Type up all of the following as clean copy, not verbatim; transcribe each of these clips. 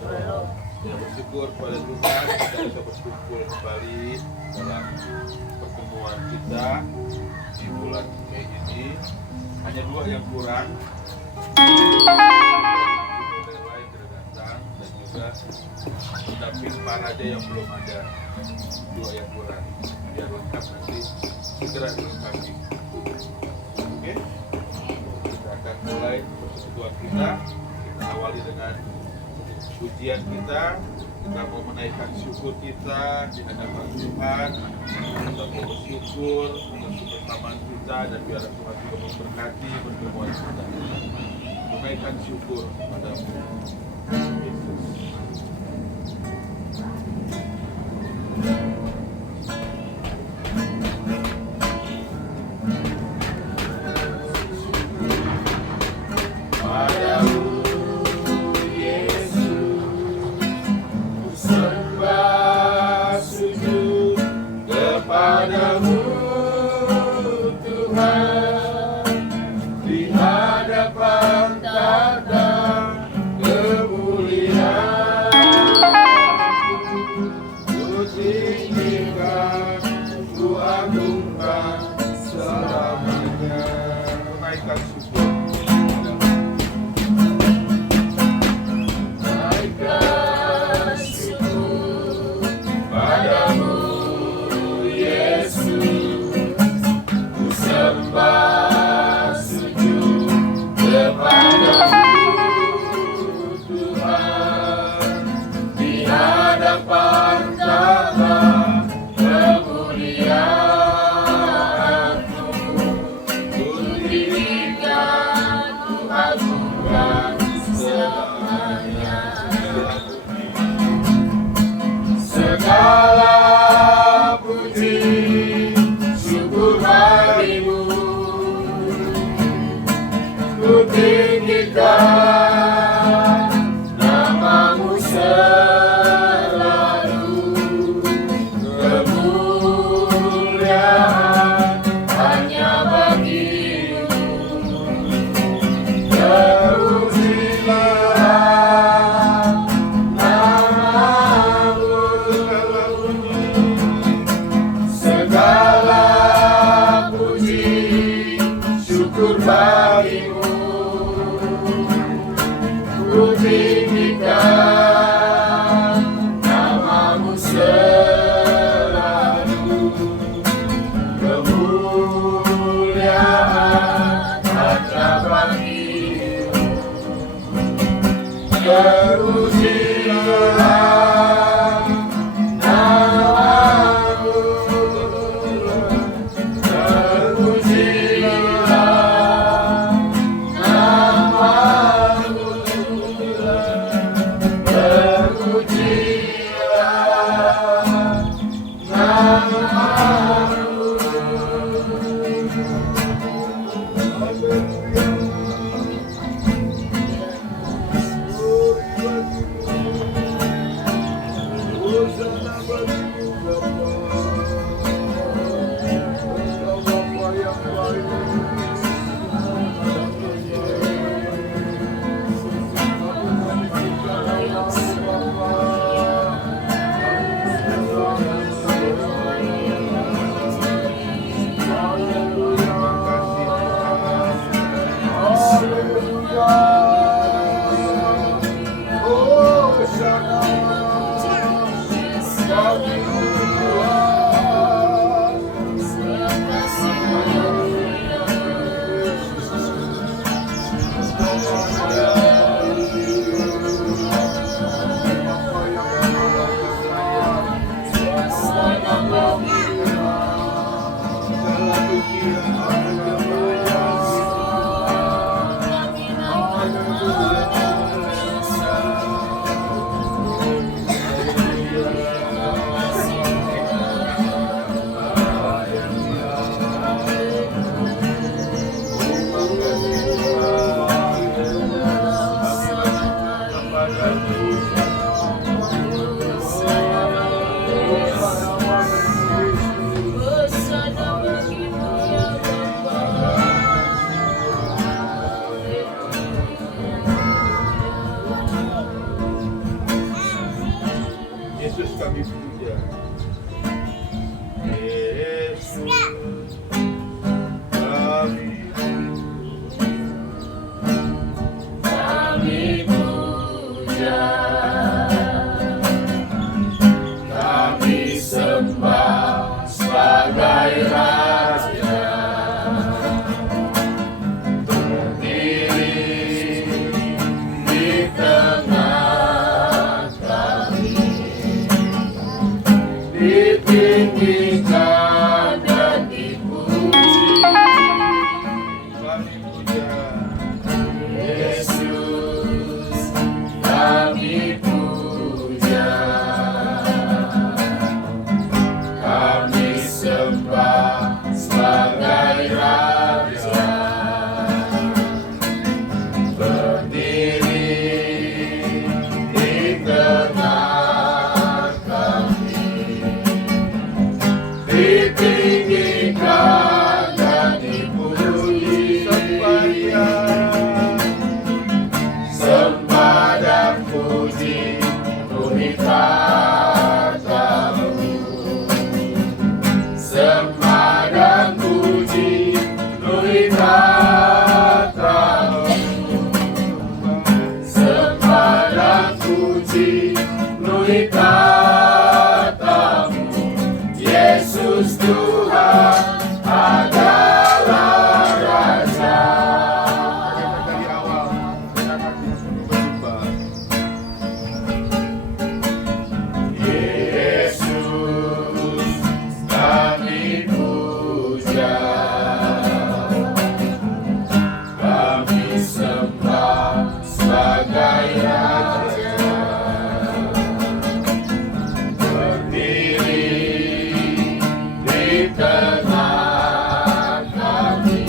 Ya, bersyukur kepada Tuhan kita bisa berkumpul kembali dalam pertemuan kita di bulan Mei ini. Hanya dua yang kurang, yang lain tidak datang, dan juga pendamping Paraja yang belum ada. Dua yang kurang, biar lengkap nanti segera dilengkapi. Oke, kita akan mulai persekutuan kita. Kita awali dengan pujian kita mau menaikkan syukur kita di hadapan Tuhan. Kita mau bersyukur atas kebersamaan kita dan biar Tuhan juga memberkati pertemuan kita. Menaikkan syukur padamu, Yesus. kami puja. Yesus kami puja, kami sembah sebagai Raja, berdiri di tengah kami, ditinggikan dan dipuji. kami puja. Yesus kami puja, kami sembah sebagai Raja, berdiri di tengah kami, ditinggikan dan dipuji. Sembah dan puji penuhi kata-Mu. Sembah dan puji penuhi kata-Mu. Sembah dan puji penuhi kata-Mu. Yesus Tuhan adalah Raja. Dari awal kita akan berjumpa. Yesus kami puja, kami sembah sebagai Raja, berdiri di tengah kami,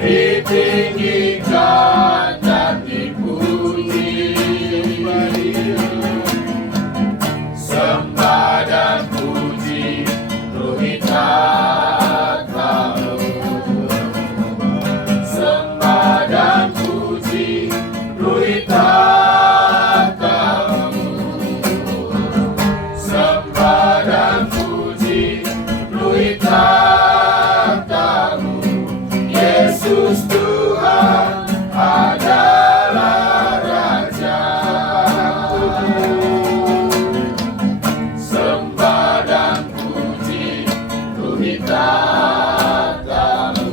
ditinggikan dan dipuji. Sembah dan puji penuhi kata-Mu. Sembah dan puji penuhi kata-Mu. Sembah dan puji penuhi kata-Mu. Yesus Tuhan adalah Raja. Sembah dan puji penuhi kata-Mu.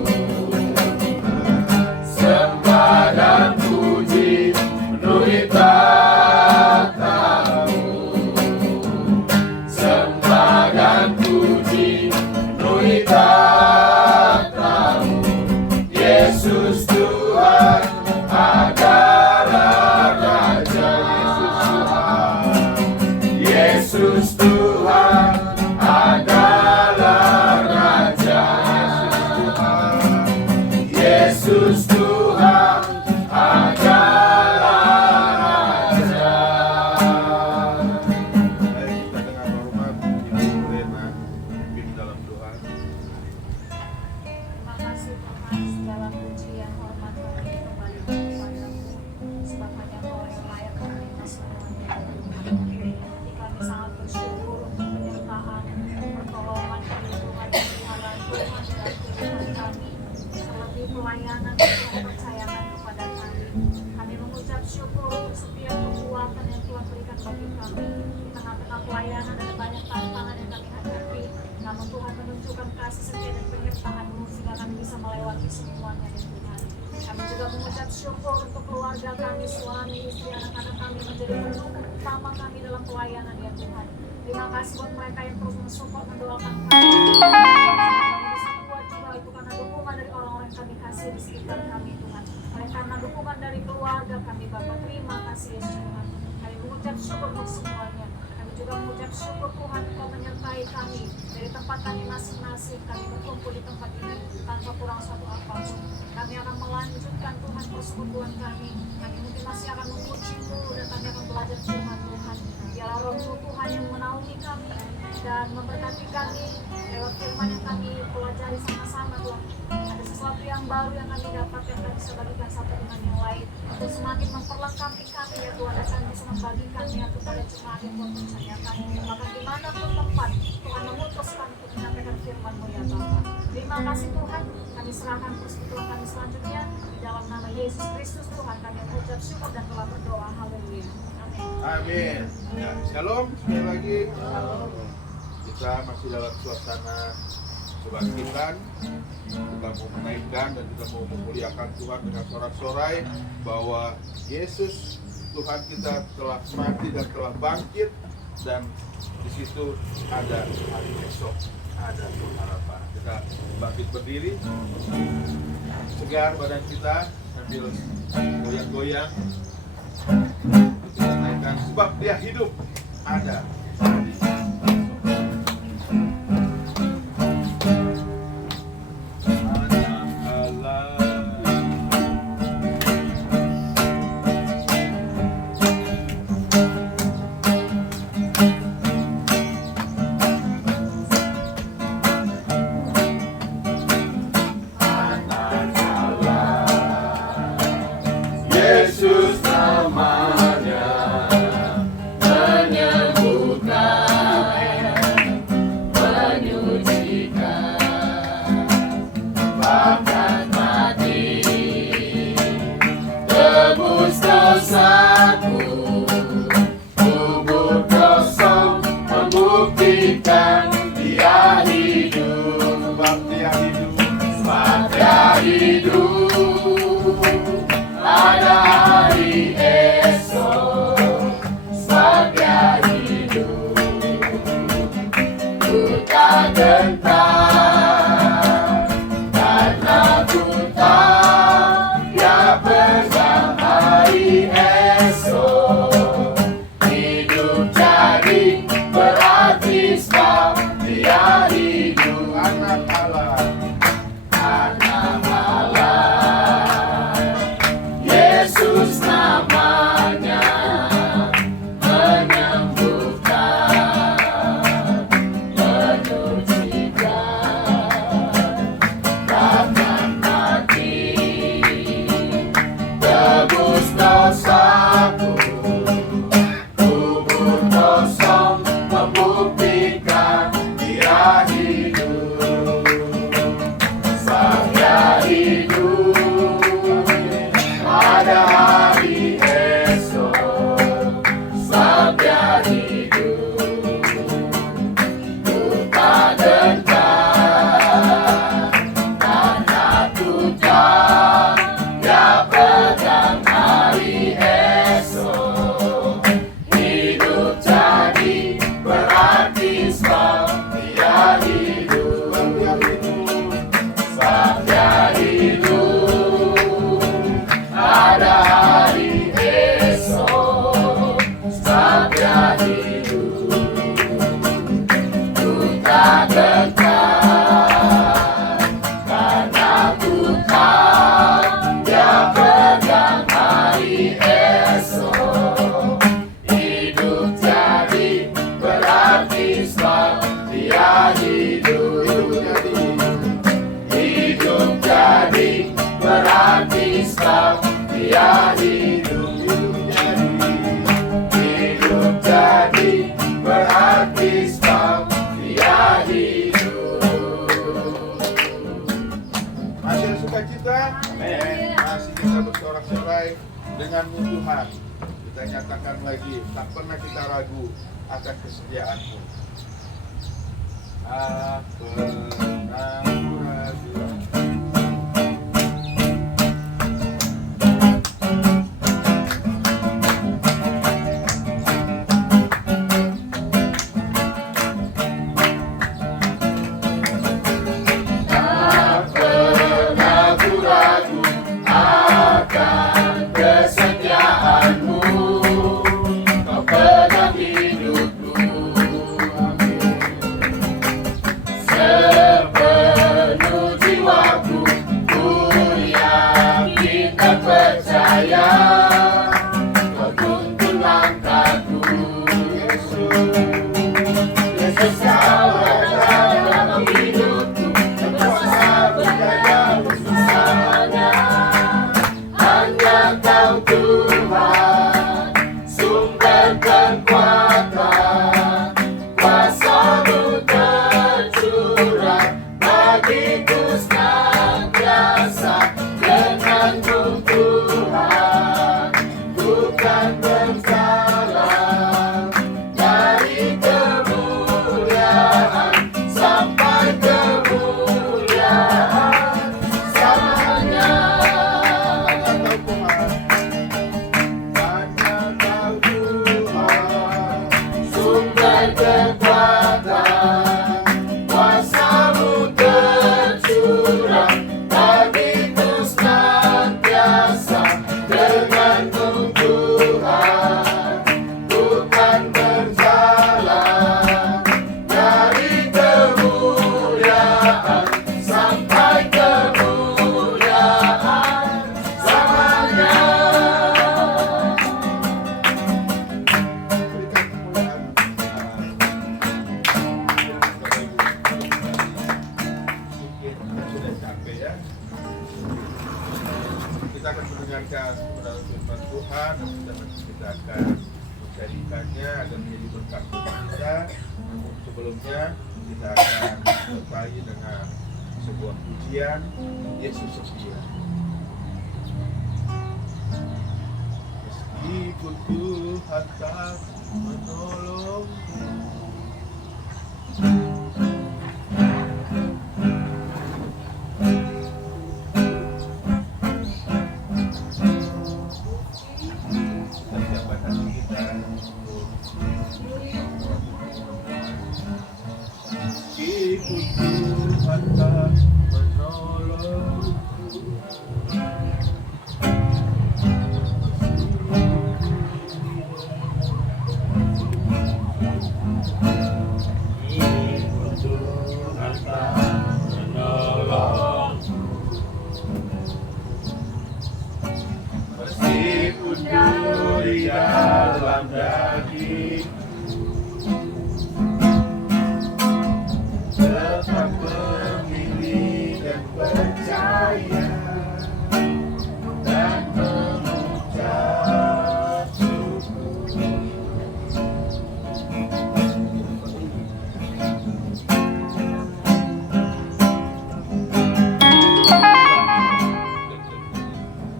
Sembah dan puji penuhi kata-Mu. Sembah dan puji penuhi kata-Mu. Yesus Tuhan adalah Raja. Yesus Tuhan adalah Raja. Yesus Tuhan adalah Raja. Mari kita dengan hormat Ibu Rena pimpin dalam doa. Terima kasih Tuhan, segala pujian hormat kami kembali kepadamu, sebab hanya Engkau yang layak menerima semuanya. Hati kami sangat bersyukur untuk penyertaan, pertolongan, perlindungan, pelihara Tuhan dan Tuhan kami, terlebih pelayanan dan kepercayaan kepada kami. Kami mengucap syukur untuk setiap kekuatan yang Tuhan berikan bagi kami di tengah-tengah pelayanan dan banyak tantangan yang kami hadapi. Namun Tuhan menunjukkan kasih setia dan penyertaan-Mu sehingga kami bisa melewati semuanya ya Tuhan. Kami juga mengucap syukur untuk keluarga kami, suami, istri, anak-anak kami menjadi pendukung utama kami dalam pelayanan ya Tuhan. Terima kasih buat mereka yang terus mensupport, mendoakan kami. Kami bisa kuat juga itu karena dukungan dari orang-orang yang kami kasih di sekitar kami Tuhan. Oleh karena dukungan dari keluarga kami Bapak, terima kasih Yesus Tuhan. Kami mengucap syukur untuk semuanya. Kami juga mengucap syukur Tuhan Engkau menyertai kami dari tempat kami masing-masing. Kami berkumpul di tempat ini tanpa kurang suatu apapun. Kami akan melanjutkan Tuhan persekutuan kami. Kami mungkin masih akan memuji-Mu dan kami akan belajar firman Tuhan. Biarlah Roh-Mu Tuhan yang menaungi kami dan memberkati kami lewat firman yang kami pelajari sama-sama Tuhan. Ada sesuatu yang baru yang kami dapatkan dari bisa bagikan satu dengan yang lain untuk semakin memperlengkapi kami ya Tuhan, dan kami bisa membagikan ya kepada jemaat yang Tuhan percayakan. Maka dimanapun tempat Tuhan memutuskan untuk menyampaikan firman-Mu ya Bapa. Terima kasih Tuhan, kami serahkan persekutuan kami selanjutnya di dalam nama Yesus Kristus Tuhan kami mengucap syukur dan telah berdoa. Haleluya. Amin. Amin. Ya, shalom sekali lagi. Kita masih dalam suasana kebangkitan. Kita mau menaikkan dan kita mau memuliakan Tuhan dengan sorak-sorai bahwa Yesus Tuhan kita telah mati dan telah bangkit, dan di situ ada hari esok, ada pengharapan. Kita bangkit berdiri, segar badan kita sambil goyang-goyang. Kita naikkan sebab Dia hidup, ada. Yesus namanya menyembuhkan, menyucikan, bahkan mati tebus dosaku, kubur kosong membuktikan Dia hidup, Sebab Dia hidup, sebab Dia hidup. Ada hari esok, sebab Dia hidup. Ku tak gentar, karena ku tahu Dia pegang hari esok. Hidup jadi berarti sebab Dia hidup. anak Allah. Anak Allah, Yesus namanya menyembuhkan, menyucikan, bahkan mati tebus dosaku, kubur kosong membuktikan Dia hidup, sebab Dia hidup. Ada hari esok, sebab Dia hidup. Ku tak gentar, karena ku tahu Dia pegang hari esok. Hidup jadi berarti sebab Dia hidup, sebab Dia hidup. Ada hari esok, sebab Dia hidup. Ku tak gentar, karena ku tahu Dia pegang hari esok. Hidup jadi berarti sebab Dia hidup. Hidup jadi berarti sebab Dia hidup. Hidup jadi berarti sebab Dia hidup. Masih ada sukacita? Amin. Masih kita bersorak-sorai dengan Tuhan. Kita nyatakan lagi, tak pernah kita ragu akan kesetiaan-Mu. Tak pernah ragu. Tak pernah ku ragu akan kesetiaan-Mu. Kau pegang hidupku, sepenuh jiwa. jadikannya agar menjadi berkat bagi kita. Namun sebelumnya kita akan mulai dengan sebuah pujian Yesus setia. Meskipun Tuhan tak menolongmu, kita siapkan hati kita untuk meskipun Tuhan tak menolongmu, meskipun duri dalam daging, tetap memilih dan percaya dan mengucap syukur.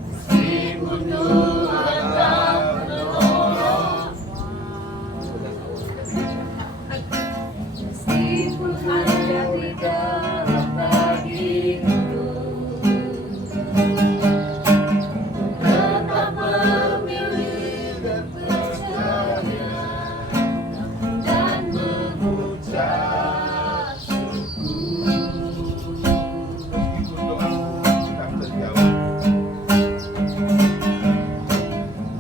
Meskipun Tuhan tak menolong, Meskipun ada di dalam dagingku, tetap memilih dan percaya dan mengucap syukur.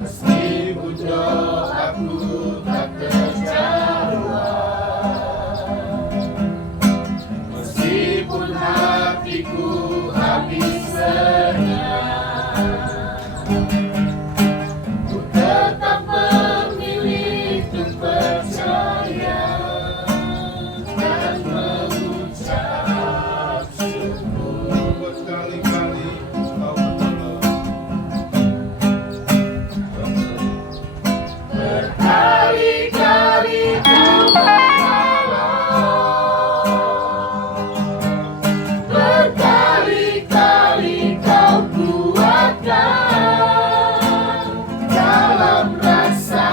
Meskipun doaku tak terjawab, Meskipun hatiku habis lenyap, ku tetap memilih untuk percaya dan mengucap syukur. berkali-kali Kau menolong. Berkali-kali Kau menolong, berkali-kali Kau kuatkan dalam rasa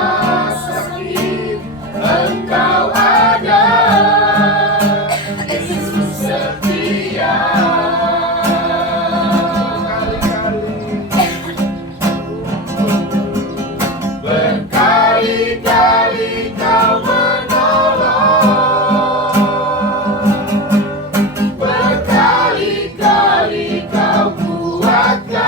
sakit. Engkau ada, Yesus setia. Berkali-kali Kau menolong, berkali-kali Kau kuatkan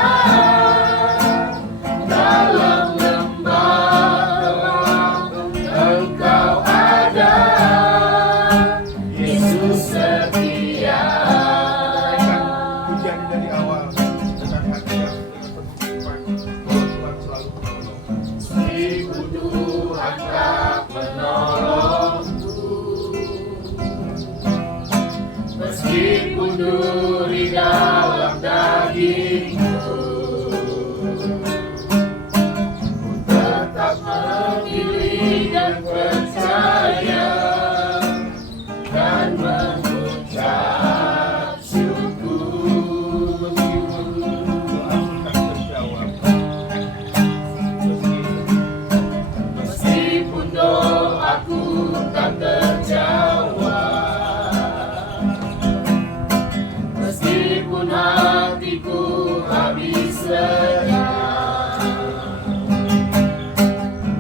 dalam lembah gelap. Engkau ada, Yesus setia. Pujian dari awal dengan hati yang dengan penuh iman bahwa Tuhan selalu menolong. Meskipun Tuhan tak menolongku, meskipun duri dalam dagingku, ku tetap memilih dan percaya dan mengucap syukur. Meskipun doaku tak terjawab, Meskipun doaku tak terjawab, meskipun hatiku habis lenyap,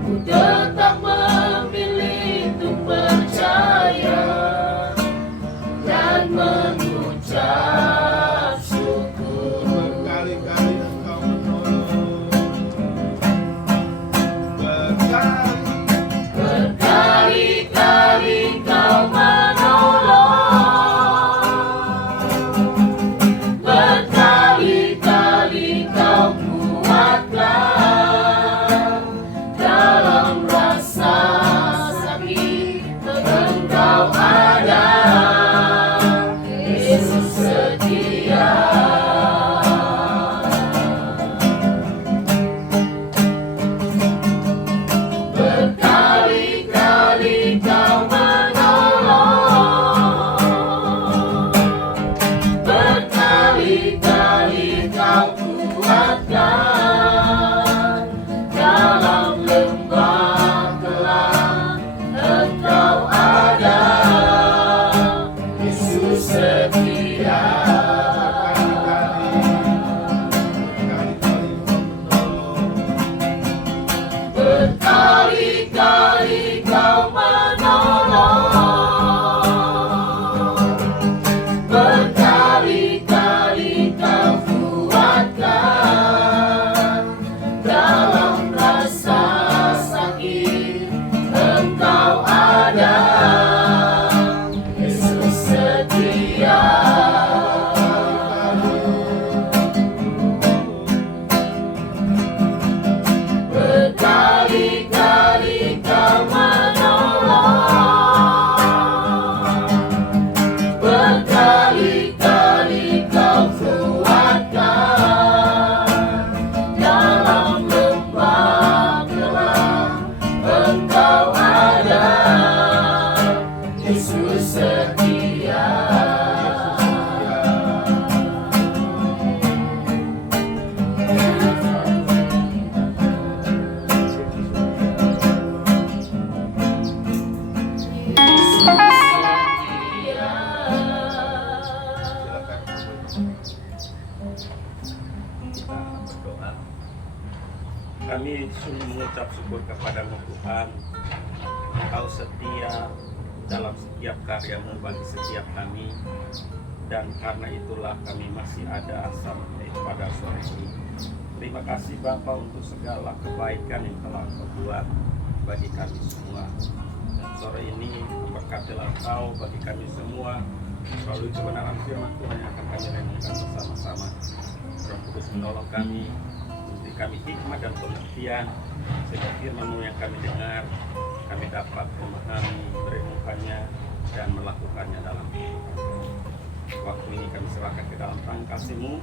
ku tetap memilih untuk percaya dan mengucap syukur. berkali-kali Engkau menolong. Berkali-kali Kau menolong, berkali-kali Kau kuatkan dalam rasa sakit. Engkau ada, Yesus setia. mengucap syukur kepadamu Tuhan. Engkau setia dalam setiap karyamu bagi setiap kami, dan karena itulah kami masih ada sampai pada sore ini. Terima kasih Bapa untuk segala kebaikan yang telah Kau buat bagi kami semua. Dan sore ini berkatilah Kau bagi kami semua melalui kebenaran firman Tuhan yang akan kami renungkan bersama-sama. Roh Kudus menolong kami, memberi kami hikmat dan pengertian sehingga firman-Mu yang kami dengar kami dapat memahami, merenungkannya dan melakukannya dalam kehidupan kami. Waktu ini kami serahkan ke dalam tangan kasih-Mu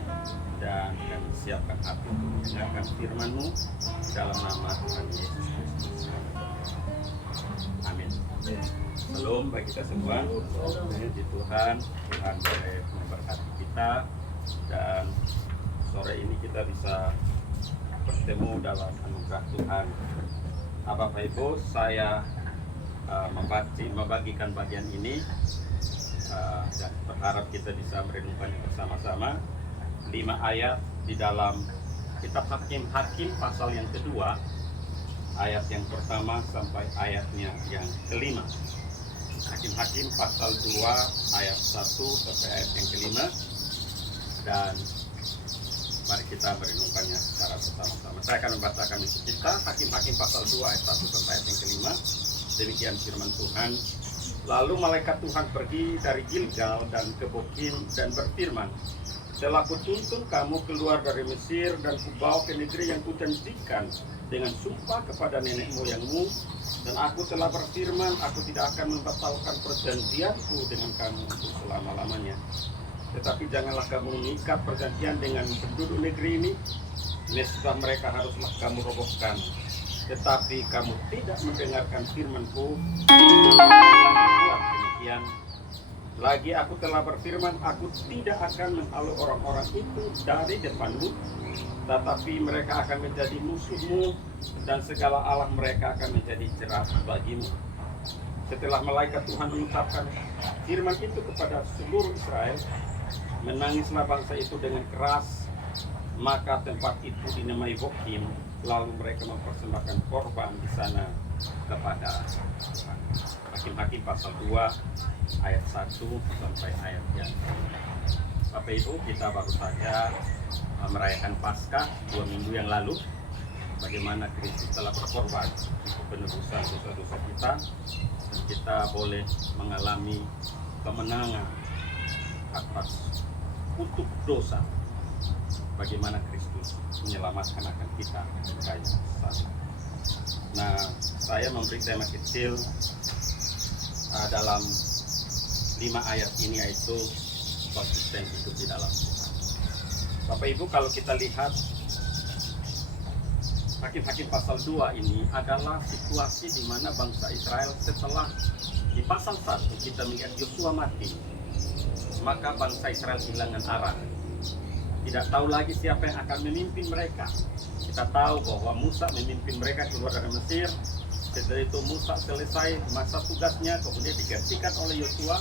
dan kami siapkan hati untuk mendengarkan firman-Mu dalam nama Tuhan Yesus Kristus. Amin. Shalom bagi kita semua. Puji Tuhan, Tuhan boleh memberkati kita, dan sore ini kita bisa bertemu dalam anugerah Tuhan. Bapak Ibu, saya membagikan bagian ini dan berharap kita bisa merenungkannya bersama-sama. 5 ayat di dalam kitab Hakim-Hakim pasal yang kedua, ayat yang pertama sampai ayatnya yang kelima. Hakim-Hakim pasal 2 ayat 1 sampai ayat yang kelima, dan mari kita merenungkannya secara bersama-sama. Saya akan membacakan itu kita, Hakim-Hakim pasal 2 ayat 1 sampai ayat yang kelima. Demikian firman Tuhan. Lalu malaikat Tuhan pergi dari Gilgal dan ke Bokim dan berfirman, telah kutuntun kamu keluar dari Mesir dan kubawa ke negeri yang kujanjikan dengan sumpah kepada nenek moyangmu, dan aku telah berfirman, aku tidak akan membatalkan perjanjianku dengan kamu untuk selama-lamanya. Tetapi janganlah kamu mengikat perjanjian dengan penduduk negeri ini, nisbah mereka haruslah kamu robohkan. Tetapi kamu tidak mendengarkan firman-Ku, demikian. Lagi aku telah berfirman, aku tidak akan menghalau orang-orang itu dari depanmu, tetapi mereka akan menjadi musuhmu, dan segala Allah mereka akan menjadi cerah bagimu. Setelah malaikat Tuhan mengucapkan firman itu kepada seluruh Israel, menangislah bangsa itu dengan keras. Maka tempat itu dinamai Bokim. Lalu mereka mempersembahkan korban di sana kepada Tuhan. Hakim-Hakim pasal 2 ayat 1 sampai ayat yang Bapak Ibu, kita baru saja merayakan Paskah 2 minggu yang lalu. Bagaimana Kristus telah berkorban untuk penebusan dosa-dosa kita, dan kita boleh mengalami kemenangan atas kutuk dosa. Bagaimana Kristus menyelamatkan akan kita kayak sana. Nah, saya memberi tema kecil dalam 5 ayat ini, yaitu konsisten hidup di dalam Tuhan. Bapak Ibu, kalau kita lihat Hakim-Hakim pasal 2 ini adalah situasi di mana bangsa Israel setelah di pasal 1 kita melihat Yosua mati, maka bangsa Israel kehilangan arah. Tidak tahu lagi siapa yang akan memimpin mereka. Kita tahu bahwa Musa memimpin mereka keluar dari Mesir. Setelah itu Musa selesai masa tugasnya, kemudian digantikan oleh Yosua.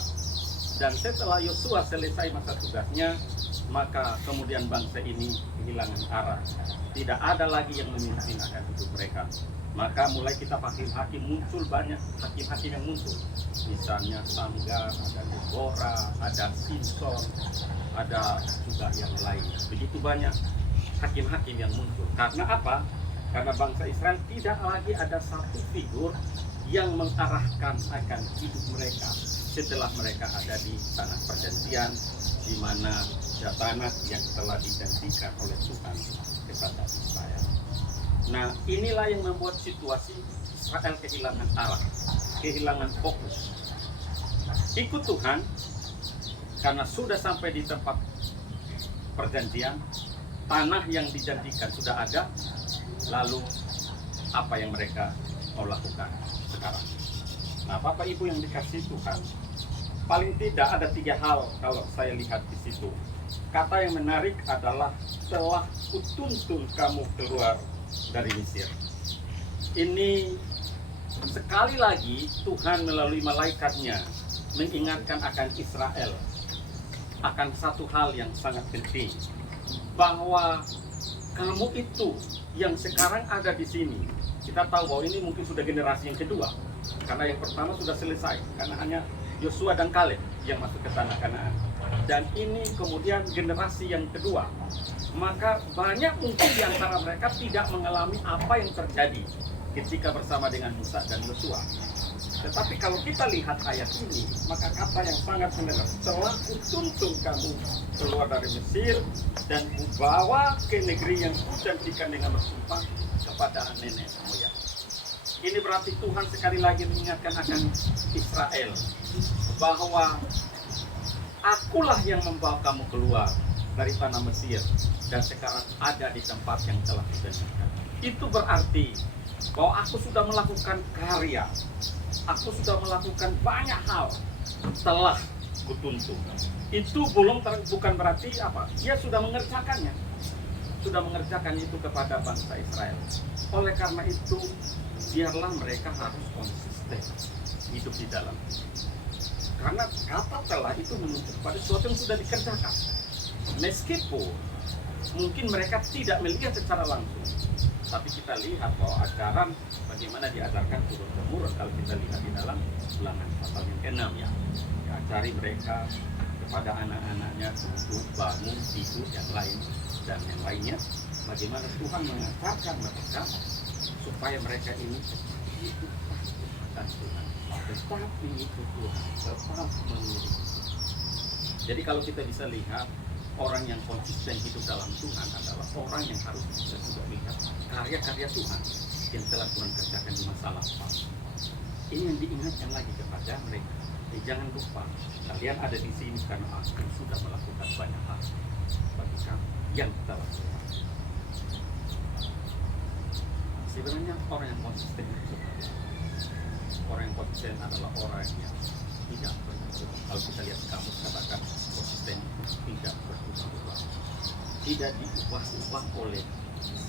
Dan setelah Yosua selesai masa tugasnya, maka kemudian bangsa ini kehilangan arah. Tidak ada lagi yang memimpin akan hidup mereka. Maka mulai kita hakim-hakim muncul banyak hakim-hakim yang muncul. Misalnya Samgar, ada Deborah, ada Simson, ada juga yang lain. Begitu banyak hakim-hakim yang muncul. Karena apa? Karena bangsa Israel tidak lagi ada satu figur yang mengarahkan akan hidup mereka setelah mereka ada di tanah perjanjian, di mana tanah yang telah dijanjikan oleh Tuhan kepada Israel. Nah, inilah yang membuat situasi Israel kehilangan arah, kehilangan fokus. Ikut Tuhan karena sudah sampai di tempat perjanjian, tanah yang dijanjikan sudah ada, lalu apa yang mereka mau lakukan sekarang? Nah, Bapak Ibu yang dikasihi Tuhan, paling tidak ada 3 hal kalau saya lihat di situ. Kata yang menarik adalah telah kutuntun kamu keluar dari Mesir. Ini sekali lagi Tuhan melalui malaikatnya mengingatkan akan Israel akan satu hal yang sangat penting, bahwa kamu itu yang sekarang ada di sini Kita tahu bahwa ini mungkin sudah generasi yang kedua, karena yang pertama sudah selesai, karena hanya Yosua dan Kaleb yang masuk ke tanah Kanaan. Dan ini kemudian generasi yang kedua, maka banyak mungkin di antara mereka tidak mengalami apa yang terjadi ketika bersama dengan Musa dan Yosua. Tetapi kalau kita lihat ayat ini, maka kata yang sangat benar, telah kutuntun kamu keluar dari Mesir dan kubawa ke negeri yang kujanjikan dengan bersumpah kepada nenek moyang. Ini berarti Tuhan sekali lagi mengingatkan akan Israel bahwa akulah yang membawa kamu keluar dari tanah Mesir dan sekarang ada di tempat yang telah kujanjikan. Itu berarti bahwa aku sudah melakukan karya, aku sudah melakukan banyak hal telah kutuntun. Itu bukan berarti apa? Dia sudah mengerjakannya, sudah mengerjakan itu kepada bangsa Israel. Oleh karena itu, biarlah mereka harus konsisten hidup di dalam. Karena kata telah itu menunjuk pada sesuatu yang sudah dikerjakan. Meskipun mungkin mereka tidak melihat secara langsung, tapi kita lihat bahwa ajaran bagaimana diajarkan turun-temurun. Kalau kita lihat di dalam Ulangan pasal yang ke-6 ya, diajari mereka kepada anak-anaknya untuk bangun, tidur, yang lain dan yang lainnya. Bagaimana Tuhan mengajarkan mereka supaya mereka ini hidup dan Tuhan, tetapi itu Tuhan tetap memiliki. Jadi kalau kita bisa lihat, orang yang konsisten hidup dalam Tuhan adalah orang yang harus bisa juga melihat karya-karya Tuhan yang telah Tuhan kerjakan di masa lampau. Ini yang diingatkan lagi kepada mereka. Jangan lupa, kalian ada di sini karena aku sudah melakukan banyak hal bagi kamu yang telah Tuhan. Sebenarnya orang yang konsisten itu, orang yang konsisten adalah orang yang tidak berubah. Kalau kita lihat kamus katakan konsisten tidak berubah, tidak diubah-ubah oleh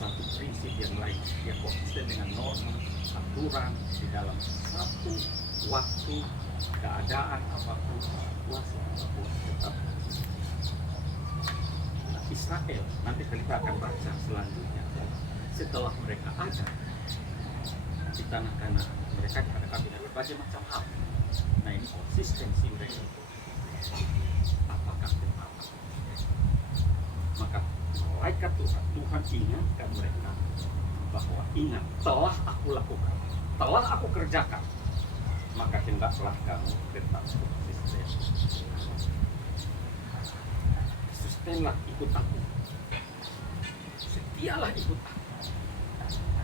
satu prinsip yang lain. Dia konsisten dengan norma, aturan di dalam satu waktu, keadaan apapun, situasi apapun tetap. Nah, Israel nanti kita akan baca selanjutnya. Setelah mereka ada di tanah Kanaan, mereka dihadapkan dengan berbagai macam hal. Nah, ini konsistensi mereka. Apakah tetap? Maka malaikat Tuhan ingatkan mereka bahwa ingat, telah aku lakukan, telah aku kerjakan, maka hendaklah kamu tetap konsisten. Konsistenlah, ikut aku. Setialah ikut aku.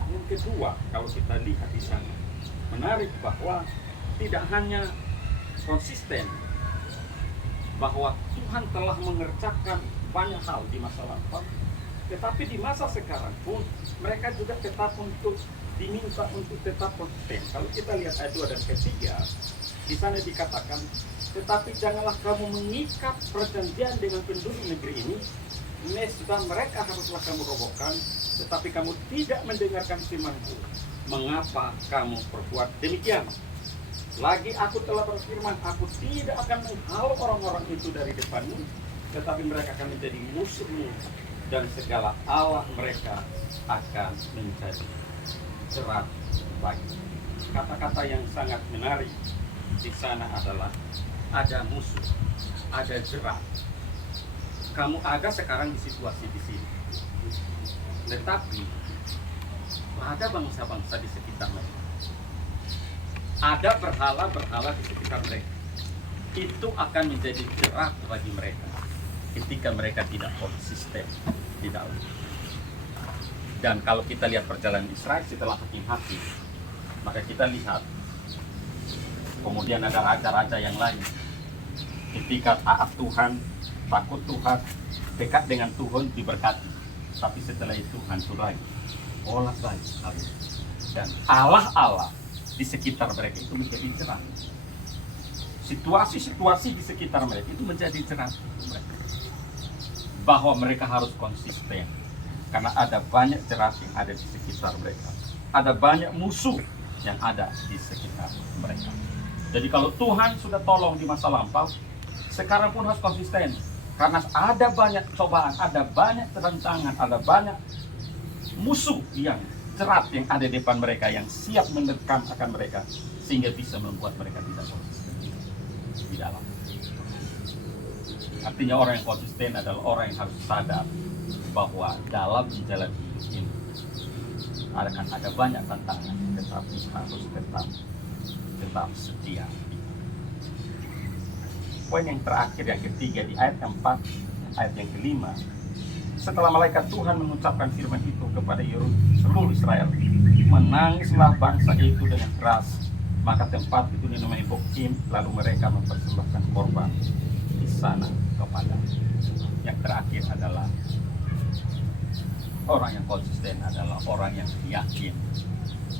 Yang kedua, kalau kita lihat di sana, menarik bahwa tidak hanya konsisten, bahwa Tuhan telah mengerjakan banyak hal di masa lampau, tetapi di masa sekarang pun mereka juga tetap diminta untuk tetap konsisten. Kalau kita lihat ayat 2 dan ketiga, di sana dikatakan, tetapi janganlah kamu mengikat perjanjian dengan penduduk negeri ini, nescaya mereka haruslah kamu robohkan, tetapi kamu tidak mendengarkan firman-Ku. Mengapa kamu perbuat demikian? Lagi aku telah berfirman, aku tidak akan menghalau orang-orang itu dari depanmu, tetapi mereka akan menjadi musuhmu, dan segala Allah mereka akan menjadi jerat bagi. Kata-kata yang sangat menarik di sana adalah ada musuh, ada jerat. Kamu ada sekarang di situasi di sini, tetapi ada bangsa-bangsa di sekitar mereka, ada berhala-berhala di sekitar mereka. Itu akan menjadi jerat bagi mereka ketika mereka tidak konsisten di dalam. Dan kalau kita lihat perjalanan Israel setelah Hakim-Hakim, maka kita lihat kemudian ada raja-raja yang lain. Ketika taat Tuhan, takut Tuhan, dekat dengan Tuhan, diberkati. Tapi setelah itu hancur lagi, bolak-balik. Dan Allah di sekitar mereka itu menjadi jerat. Situasi-situasi di sekitar mereka itu menjadi jerat mereka. Bahwa mereka harus konsisten, karena ada banyak jerat yang ada di sekitar mereka. Ada banyak musuh yang ada di sekitar mereka. Jadi kalau Tuhan sudah tolong di masa lampau, sekarang pun harus konsisten. Karena ada banyak cobaan, ada banyak tantangan, ada banyak musuh yang jerat yang ada di depan mereka yang siap menerkam akan mereka sehingga bisa membuat mereka tidak konsisten di dalam. Artinya orang yang konsisten adalah orang yang harus sadar bahwa dalam jalan hidup ini akan ada banyak tantangan, tetapi harus tetap setia. Poin yang terakhir, yang ketiga, di ayat keempat, ayat yang kelima, setelah malaikat Tuhan mengucapkan firman itu kepada seluruh Israel, menangislah bangsa itu dengan keras, maka tempat itu dinamai Bokim, lalu mereka mempersembahkan korban di sana kepada. Yang terakhir adalah orang yang konsisten adalah orang yang yakin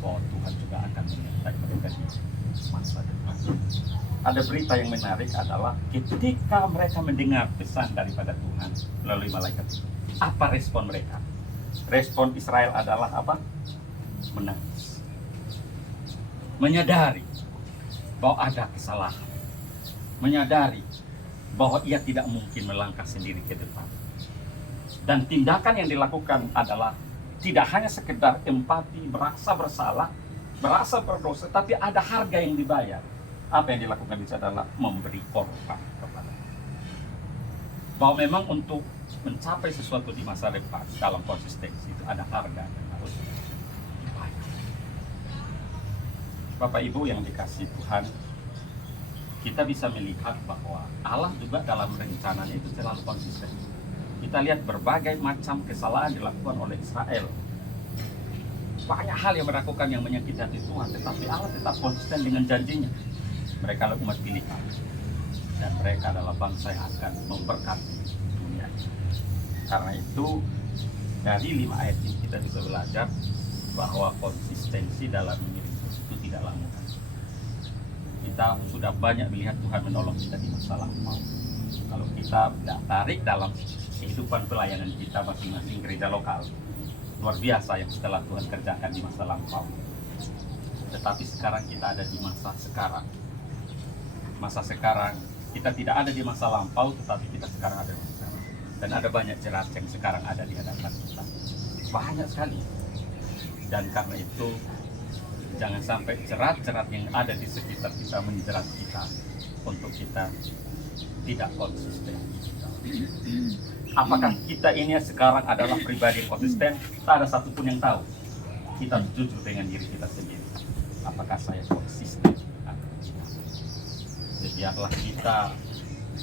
bahwa Tuhan juga akan menyertai mereka di masa depan. Ada berita yang menarik adalah ketika mereka mendengar pesan daripada Tuhan melalui malaikat itu, apa respon mereka? Respon Israel adalah apa? Menangis. Menyadari bahwa ada kesalahan. Menyadari bahwa ia tidak mungkin melangkah sendiri ke depan. Dan tindakan yang dilakukan adalah tidak hanya sekedar empati, merasa bersalah, merasa berdosa, tapi ada harga yang dibayar. Apa yang dilakukan itu adalah memberi korban kepada. Bahwa memang untuk mencapai sesuatu di masa depan dalam konsistensi itu ada harga yang harus dibayar. Bapak Ibu yang dikasihi Tuhan, kita bisa melihat bahwa Allah juga dalam rencananya itu selalu konsisten. Kita lihat berbagai macam kesalahan dilakukan oleh Israel. Banyak hal yang melakukan yang menyakiti hati Tuhan, tetapi Allah tetap konsisten dengan janjinya. Mereka adalah umat pilihan, dan mereka adalah bangsa yang akan memberkati dunia. Karena itu, dari 5 ayat ini kita bisa belajar bahwa konsistensi dalam memilih itu tidaklah mudah. Kita sudah banyak melihat Tuhan menolong kita di masa lampau. Kalau kita tarik dalam kehidupan pelayanan kita masing-masing gereja lokal, luar biasa yang setelah Tuhan kerjakan di masa lampau. Tetapi sekarang kita ada di masa sekarang. Masa sekarang, kita tidak ada di masa lampau, tetapi kita sekarang ada di masa sekarang. Dan ada banyak jerat yang sekarang ada di hadapan kita. Banyak sekali. Dan karena itu, jangan sampai jerat-jerat yang ada di sekitar kita menjerat kita untuk kita tidak konsisten. Apakah kita ini sekarang adalah pribadi yang konsisten? Tak ada satupun yang tahu. Kita jujur dengan diri kita sendiri. Apakah saya konsisten atau tidak? Jadi biarlah kita,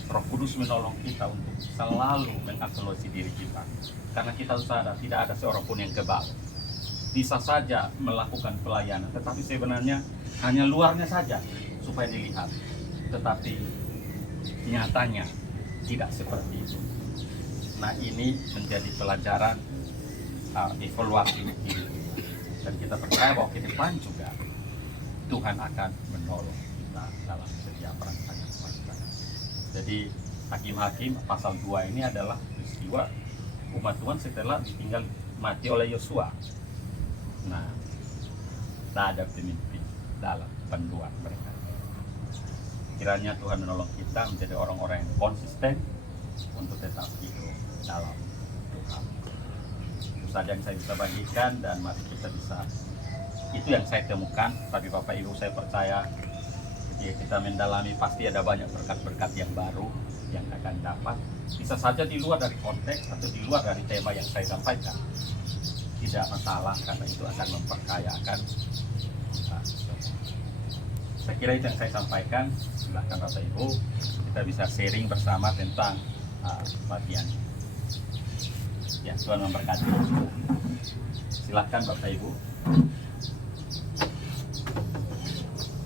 Roh Kudus menolong kita untuk selalu mengevaluasi diri kita. Karena kita sadar tidak ada seorang pun yang kebal. Bisa saja melakukan pelayanan, tetapi sebenarnya hanya luarnya saja supaya dilihat. Tetapi nyatanya tidak seperti itu. Nah, ini menjadi pelajaran evaluasi diri. Dan kita percaya bahwa ke depan juga Tuhan akan menolong kita dalam setiap rangkaian kita. Jadi Hakim-Hakim pasal 2 ini adalah peristiwa umat Tuhan setelah ditinggal mati oleh Yosua. Nah, tak ada pemimpin dalam panduan mereka. Kiranya Tuhan menolong kita menjadi orang-orang yang konsisten untuk tetap hidup dalam Tuhan. Itu saja yang saya bisa bagikan, dan mari kita bisa, itu yang saya temukan. Tapi Bapak Ibu, saya percaya ketika kita mendalami pasti ada banyak berkat-berkat yang baru yang akan dapat. Bisa saja di luar dari konteks atau di luar dari tema yang saya sampaikan. Tidak masalah, karena itu akan memperkayakan. Saya kira itu yang saya sampaikan. Silahkan Bapak Ibu, kita bisa sharing bersama tentang bagian. Ya, Tuhan memberkati. Silahkan Bapak Ibu.